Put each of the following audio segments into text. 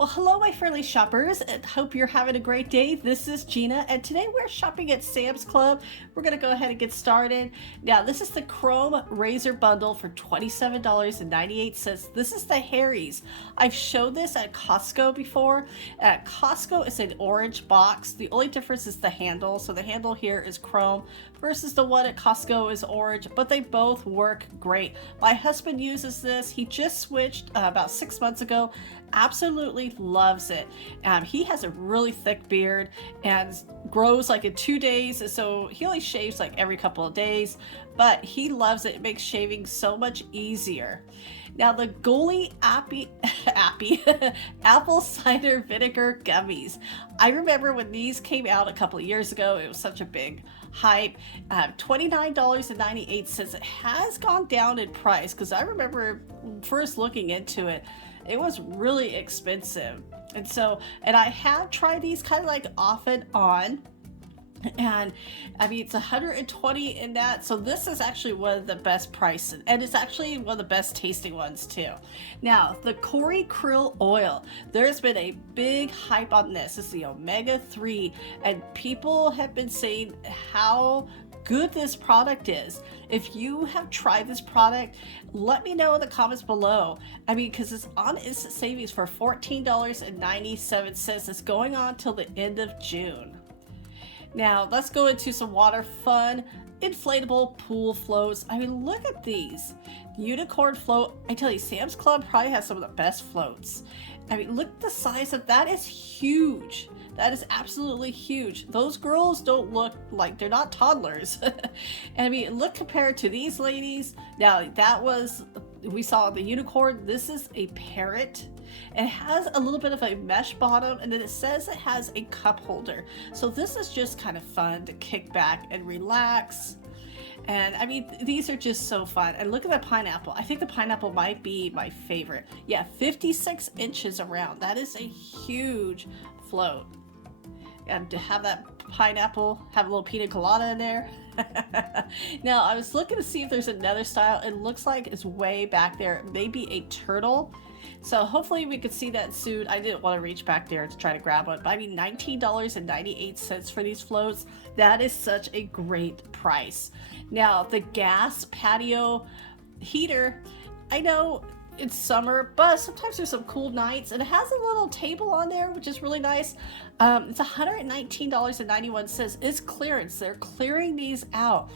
Well, hello, my friendly shoppers, and hope you're having a great day. This is Gina, and today we're shopping at Sam's Club. We're going to go ahead and get started. Now, this is the Chrome Razor Bundle for $27.98. This is the Harry's. I've showed this at Costco before. At Costco, it's an orange box. The only difference is the handle. So the handle here is chrome versus the one at Costco is orange, but they both work great. My husband uses this. He just switched about 6 months ago. Absolutely loves it. He has a really thick beard and grows like in 2 days, so he only shaves like every couple of days, but he loves it. It makes shaving so much easier. Now the Goli apple cider vinegar gummies. I remember when these came out a couple of years ago, it was such a big hype. $29.98. It has gone down in price because I remember first looking into it, it was really expensive. And I have tried these kind of like off and on. And I mean, it's 120 in that. So this is actually one of the best prices. And it's actually one of the best tasting ones too. Now, the Cory Krill oil. There's been a big hype on this. It's the omega-3. And people have been saying how good this product is. If you have tried this product, let me know in the comments below. I mean, because it's on instant savings for $14.97. It's going on till the end of June. Now, let's go into some water fun. Inflatable pool floats. I mean, look at these. Unicorn float. I tell you, Sam's Club probably has some of the best floats. I mean, look at the size of that. Is huge. That is absolutely huge. Those girls don't look like they're not toddlers. And I mean, look compared to these ladies. Now, we saw the unicorn. This is a parrot. It has a little bit of a mesh bottom, and then it says it has a cup holder. So this is just kind of fun to kick back and relax. And I mean, these are just so fun. And look at that pineapple. I think the pineapple might be my favorite. Yeah, 56 inches around. That is a huge float. And to have that pineapple, have a little pina colada in there. Now, I was looking to see if there's another style. It looks like it's way back there. Maybe a turtle. So hopefully we could see that soon. I didn't want to reach back there to try to grab one, but I mean, $19.98 for these floats. That is such a great price. Now, the gas patio heater, I know it's summer, but sometimes there's some cool nights, and it has a little table on there, which is really nice. It's $119.91. It's clearance. They're clearing these out.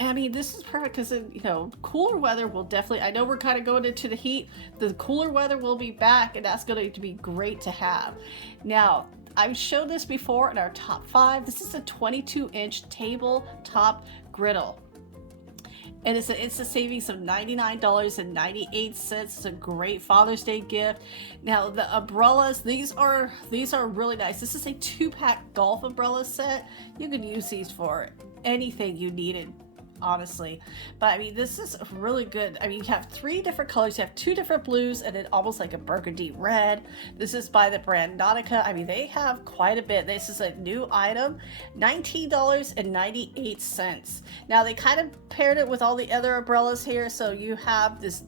I mean, this is perfect because, you know, cooler weather will definitely, I know we're kind of going into the heat. The cooler weather will be back, and that's going to be great to have. Now, I've showed this before in our top 5. This is a 22-inch tabletop griddle. And it's a savings of $99.98. It's a great Father's Day gift. Now, the umbrellas, these are really nice. This is a 2-pack golf umbrella set. You can use these for anything you needed, honestly. But I mean, this is really good. I mean, you have 3 different colors. You have 2 different blues and then almost like a burgundy red. This is by the brand Nautica. I mean, they have quite a bit. This is a new item, $19.98. Now, they kind of paired it with all the other umbrellas here. So you have this.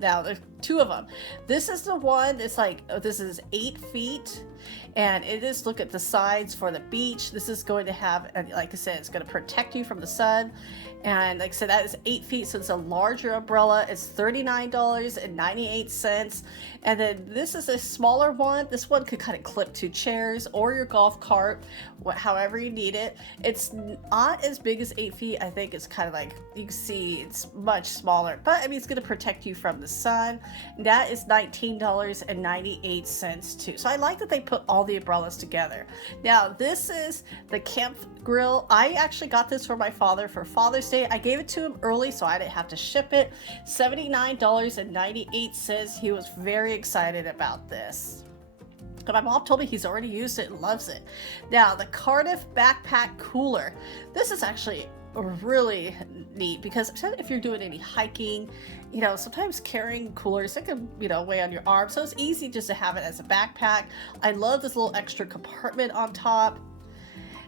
Now there's 2 of them. This is the one that's like, this is 8 feet, and it is, look at the sides for the beach. This is going to have, like I said, it's going to protect you from the sun. And like I said, that is 8 feet, so it's a larger umbrella. It's $39.98. And then this is a smaller one. This one could kind of clip 2 chairs or your golf cart, however you need it. It's not as big as 8 feet. I think it's kind of like, you can see it's much smaller, but I mean, it's going to protect you from the sun. That is $19.98 too. So I like that they put all the umbrellas together. Now, this is the camp grill. I actually got this for my father for Father's Day. I gave it to him early so I didn't have to ship it. $79.98. He was very excited about this. My mom told me he's already used it and loves it. Now, the Cardiff backpack cooler. This is actually really neat because if you're doing any hiking, you know, sometimes carrying coolers, it can, you know, weigh on your arm. So it's easy just to have it as a backpack. I love this little extra compartment on top.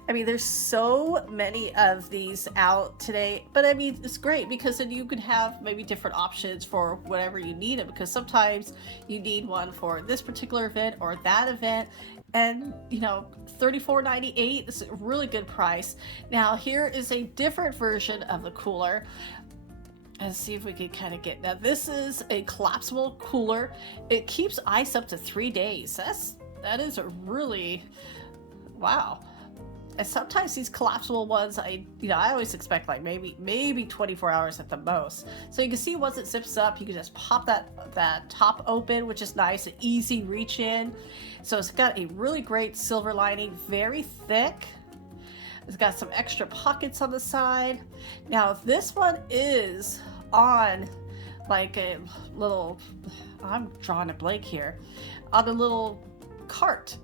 I mean, there's so many of these out today, but I mean, it's great because then you can have maybe different options for whatever you need it, because sometimes you need one for this particular event or that event. And you know, $34.98 is a really good price. Now, here is a different version of the cooler. Let's see if we can kind of get, now this is a collapsible cooler. It keeps ice up to 3 days. That is a really, wow. And sometimes these collapsible ones, I always expect like maybe 24 hours at the most. So you can see once it zips up, you can just pop that top open, which is nice, an easy reach in. So it's got a really great silver lining, very thick. It's got some extra pockets on the side. Now this one is on like a little, I'm drawing a blank here, on a little cart.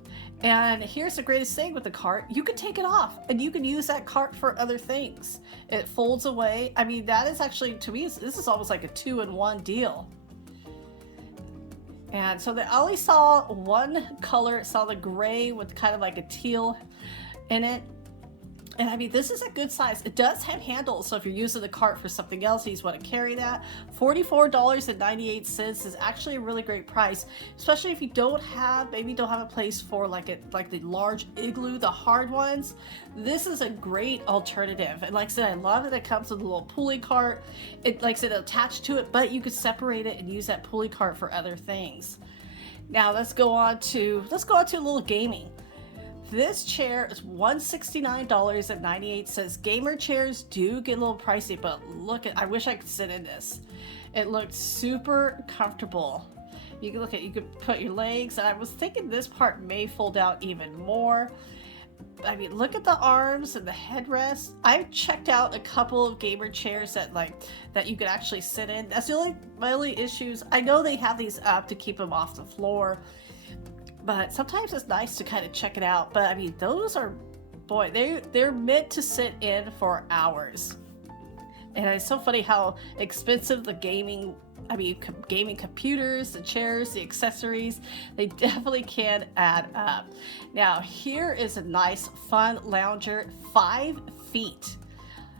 And here's the greatest thing with the cart: you can take it off and you can use that cart for other things. It folds away. I mean, that is actually, to me, this is almost like a 2-in-1 deal. And so I only saw one color, saw the gray with kind of like a teal in it. And I mean, this is a good size. It does have handles, so if you're using the cart for something else, you just want to carry that. $44.98 is actually a really great price, especially if you maybe don't have a place for like the large igloo, the hard ones. This is a great alternative. And like I said, I love that it comes with a little pulley cart. It, like I said, attached to it, but you could separate it and use that pulley cart for other things. Now let's go on to a little gaming. This chair is $169.98. Gamer chairs do get a little pricey, but I wish I could sit in this. It looked super comfortable. You could put your legs, and I was thinking this part may fold out even more. I mean, look at the arms and the headrest. I've checked out a couple of gamer chairs that you could actually sit in. That's my only issues. I know they have these up to keep them off the floor, but sometimes it's nice to kind of check it out. But I mean, those are, boy, they're meant to sit in for hours. And it's so funny how expensive the gaming computers, the chairs, the accessories, they definitely can add up. Now, here is a nice, fun lounger, 5 feet.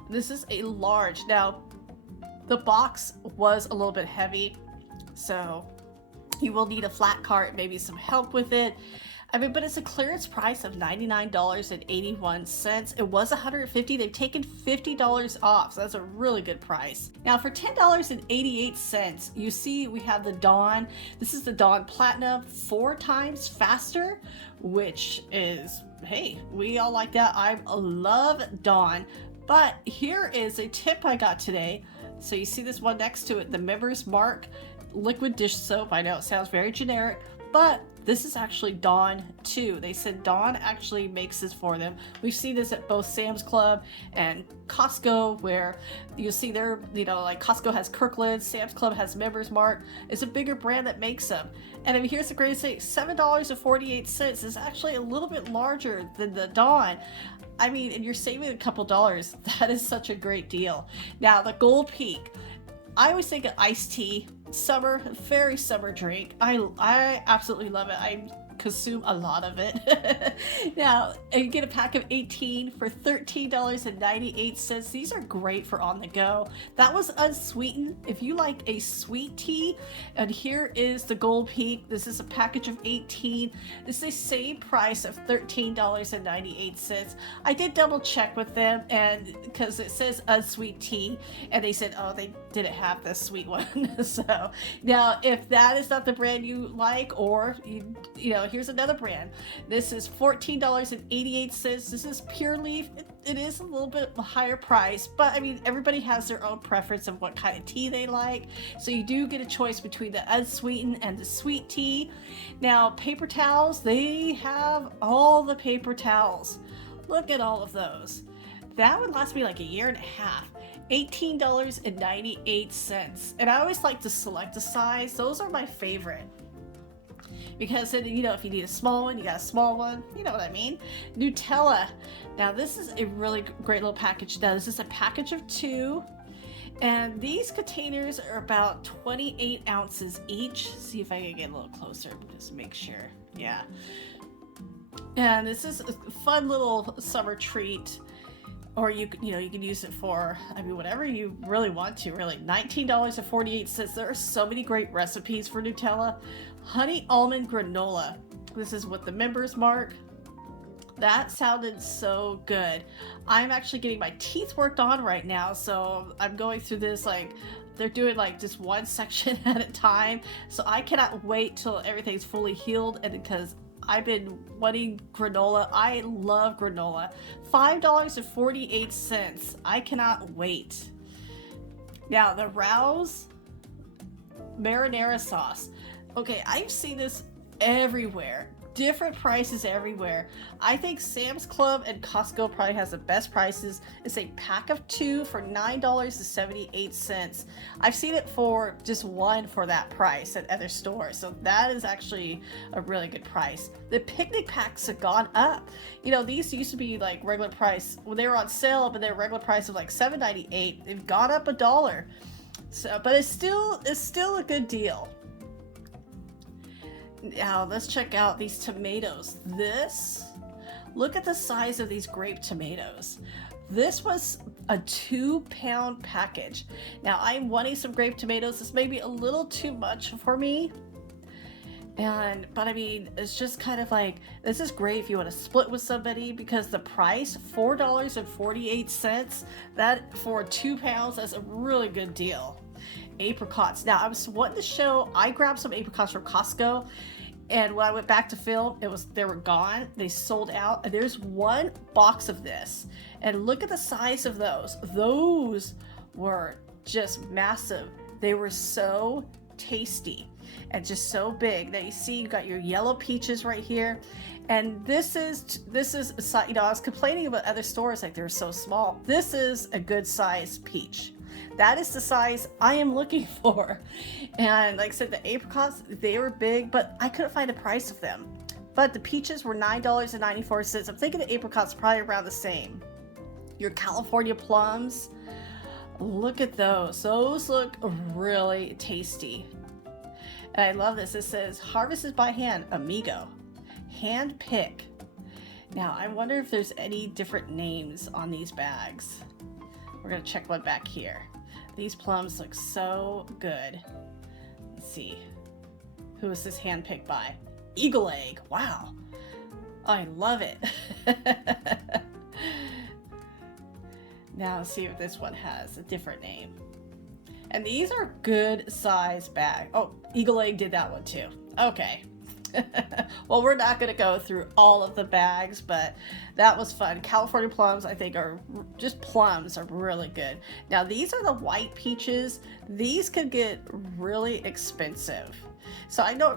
This is a large. Now, the box was a little bit heavy, so you will need a flat cart, maybe some help with it. I mean, but it's a clearance price of $99.81. It was $150. They've taken $50 off, so that's a really good price. Now, for $10.88, you see we have the Dawn. This is the Dawn Platinum, 4 times faster, which is, hey, we all like that. I love Dawn. But here is a tip I got today. So you see this one next to it, the Members Mark liquid dish soap. I know it sounds very generic, but this is actually Dawn too. They said Dawn actually makes this for them. We've seen this at both Sam's Club and Costco, where you see their, like Costco has Kirkland, Sam's Club has Members Mark. It's a bigger brand that makes them. And I mean, here's the greatest thing: $7.48 is actually a little bit larger than the Dawn. I mean, and you're saving a couple dollars. That is such a great deal. Now, the Gold Peak. I always think of iced tea, summer, very summer drink. I absolutely love it. I consume a lot of it. Now, you get a pack of 18 for $13.98. These are great for on the go. That was unsweetened. If you like a sweet tea, and here is the Gold Peak. This is a package of 18. This is the same price of $13.98. I did double check with them, and because it says unsweet tea, and they said, oh, they didn't have the sweet one. So now, if that is not the brand you like, or you know, here's another brand. This is $14.88. This is Pure Leaf. It is a little bit higher price, but I mean, everybody has their own preference of what kind of tea they like. So you do get a choice between the unsweetened and the sweet tea. Now, paper towels, they have all the paper towels. Look at all of those. That would last me like a year and a half. $18.98. And I always like to select a size. Those are my favorite. Because then, you know, if you need a small one, you got a small one. You know what I mean? Nutella. Now, this is a really great little package. Now, this is a package of 2. And these containers are about 28 ounces each. See if I can get a little closer, just make sure. Yeah. And this is a fun little summer treat. Or you can use it for, I mean, whatever you really want to, really. $19.48. There are so many great recipes for Nutella. Honey almond granola. This is with the members mark. That sounded so good. I'm actually getting my teeth worked on right now, so I'm going through this like they're doing like just one section at a time. So I cannot wait till everything's fully healed, and because I've been wanting granola. I love granola. $5.48. I cannot wait. Now, the Rouse marinara sauce. Okay, I've seen this everywhere. Different prices everywhere. I think Sam's Club and Costco probably has the best prices. It's a pack of 2 for $9.78. I've seen it for just one for that price at other stores. So that is actually a really good price. The picnic packs have gone up. You know, these used to be like regular price when they were on sale, but their regular price of like $7.98. They've gone up $1. So, but it's still a good deal. Now let's check out these tomatoes. Look at the size of these grape tomatoes. This was a 2-pound package. Now I'm wanting some grape tomatoes. This may be a little too much for me. But I mean, it's just kind of like, this is great if you want to split with somebody, because the price, $4.48, that for 2 pounds, that's a really good deal. Apricots. Now I was wanting to show, I grabbed some apricots from Costco, and when I went back to film, they were gone. They sold out. And there's one box of this, and look at the size of those. Those were just massive. They were so tasty and just so big. Now you see you got your yellow peaches right here, and this is you know, I was complaining about other stores like they're so small. This is a good size peach. That is the size I am looking for. And like I said, the apricots, they were big, but I couldn't find a price of them. But the peaches were $9.94. I'm thinking the apricots are probably around the same. Your California plums, look at those. Those look really tasty. And I love this. It says, harvested by hand, amigo. Hand pick. Now, I wonder if there's any different names on these bags. We're going to check one back here. These plums look so good. Let's see. Who is this handpicked by? Eagle Egg. Wow. I love it. Now let's see if this one has a different name. And these are good size bags. Oh, Eagle Egg did that one too. Okay. Well, we're not going to go through all of the bags, but that was fun. California plums, I think, are just plums are really good. Now, these are the white peaches. These could get really expensive. So I know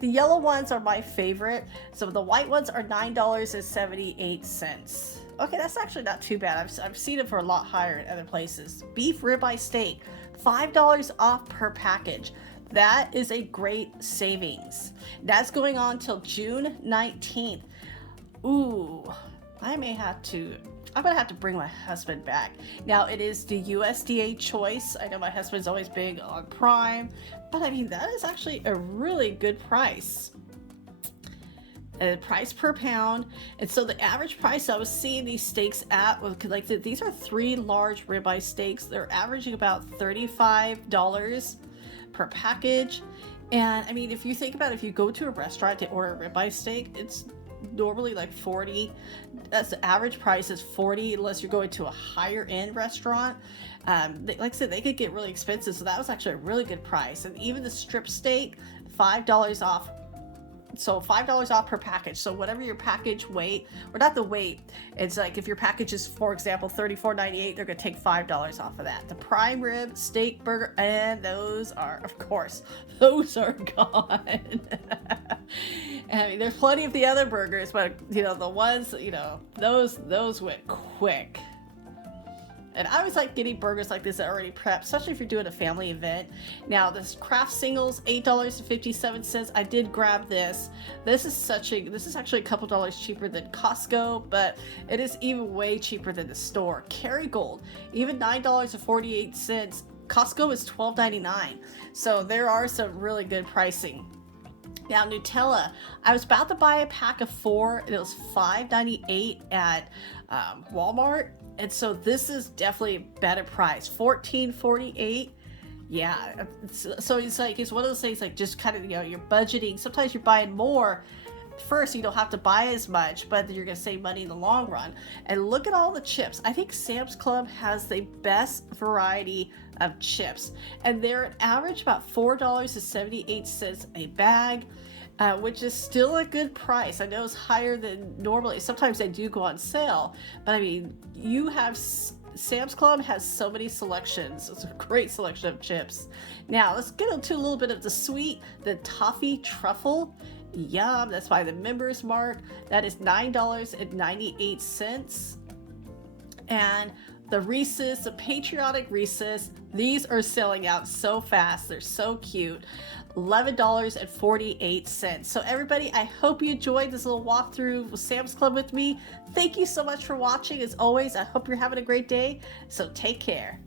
the yellow ones are my favorite. So the white ones are $9.78. Okay, that's actually not too bad. I've seen it for a lot higher in other places. Beef ribeye steak, $5 off per package. That is a great savings. That's going on till June 19th. Ooh, I'm gonna have to bring my husband back. Now it is the USDA choice. I know my husband's always big on Prime, but I mean, that is actually a really good price. Price per pound. And so the average price I was seeing these steaks at was like, these are 3 large ribeye steaks. They're averaging about $35 per package. And I mean, if you think about it, if you go to a restaurant to order a ribeye steak, it's normally like $40. That's the average price is $40, unless you're going to a higher end restaurant. Like I said, they could get really expensive. So that was actually a really good price. And even the strip steak, $5 off. So $5 off per package. So whatever your package weight, or not the weight, it's like if your package is, for example, $34.98, they're going to take $5 off of that. The prime rib, steak, burger, and those are, of course, those are gone. I mean, there's plenty of the other burgers, but you know, the ones, you know, those went quick. And I always like getting burgers like this that are already prepped, especially if you're doing a family event. Now, this Kraft Singles, $8.57. I did grab this. This is actually a couple dollars cheaper than Costco, but it is even way cheaper than the store. Kerrygold, even $9.48. Costco is $12.99. So there are some really good pricing. Now Nutella, I was about to buy a pack of 4 and it was $5.98 at Walmart. And so this is definitely a better price. $14.48. Yeah. So it's one of those things like just kind of, you're budgeting. Sometimes you're buying more. First, you don't have to buy as much, but you're going to save money in the long run. And look at all the chips. I think Sam's Club has the best variety of chips, and they're an average about $4.78 a bag, which is still a good price. I know it's higher than normally. Sometimes they do go on sale, but I mean, Sam's Club has so many selections. It's a great selection of chips. Now let's get into a little bit of the sweet, the toffee truffle. Yum, that's by the members mark. That is $9.98. And the Reese's, the patriotic Reese's, these are selling out so fast. They're so cute. $11.48. So everybody, I hope you enjoyed this little walkthrough with Sam's Club with me. Thank you so much for watching. As always, I hope you're having a great day. So take care.